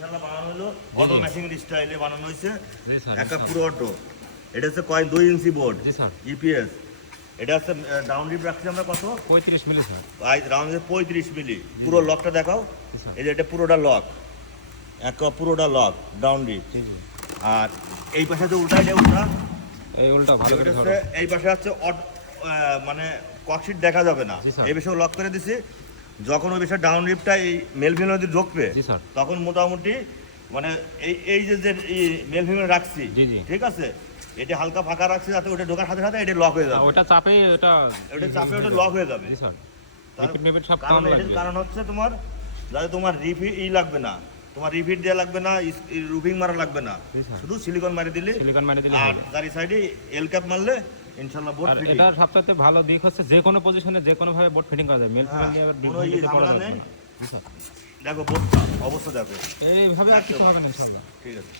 ইনশাআল্লাহ বানানো হলো অটো মেশিং স্টাইলে বানানো হয়েছে জি স্যার একটা পুরো অটো। এটা হচ্ছে 2 ইঞ্চি বোর্ড জি স্যার ইপিএস। এটা হচ্ছে ডাউন ডিপ রাখছি আমরা কত 35 মিলি স্যার রাউন্ড 35 মিলি। পুরো লকটা দেখাও। জি স্যার এই যে এটা পুরোটা লক, পুরোটা লক ডাউন ডিপ। জি জি আর এই পাশে যে উল্টা, এটা উল্টা, এই উল্টা ভালো করে ধরো। এই পাশে হচ্ছে মানে ককশিট দেখা যাবে না, জি স্যার। এই বিষয়ে লক করে দিছি। যখন ওই বিষয়ে ডাউন ডিপটা এই মেল ফিমেল মধ্যে ঢুকবে জি স্যার তখন মোটামুটি মানে এই যে মেল ফিমেল রাখছি জি জি ঠিক আছে, এটা হালকা ফাঁকা রাখছি যাতে ওটা ঢোকার সাথে সাথে এটা লক হয়ে যাবে। ওটা চাপে ওটা ওটা লক হয়ে যাবে। জি স্যার তার- রিপিট মিপিট সব কারণ কাম এটার লাগবে। কারণ হচ্ছে তোমার যাতে তোমার লাগবে না, তোমার রিপিট দেওয়া লাগবে না, রুফিং মারা লাগবে না, জি স্যার শুধু সিলিকন মারি দিলে। সিলিকন মারি দিলে আর হবে। চারি সাইডে এল ক্যাপ মারলে ইনশাআল্লাহ বোর্ড আর ফিটিং। এটার সবচেয়ে ভালো দিক হচ্ছে যে কোনো পজিশনে যে কোনো ভাবে বোর্ড ফিটিং করা যায়। মেল ফিমেল নিয়ে আবার কোনো বিভ্রান্তিতে পড়া ঝামেলা যাবে নেই। না। জি স্যার দেখো বোর্ডটা অবস্থা দেখো। এইভাবে আর কিছু হবে না ইনশাআল্লাহ। ঠিক আছে।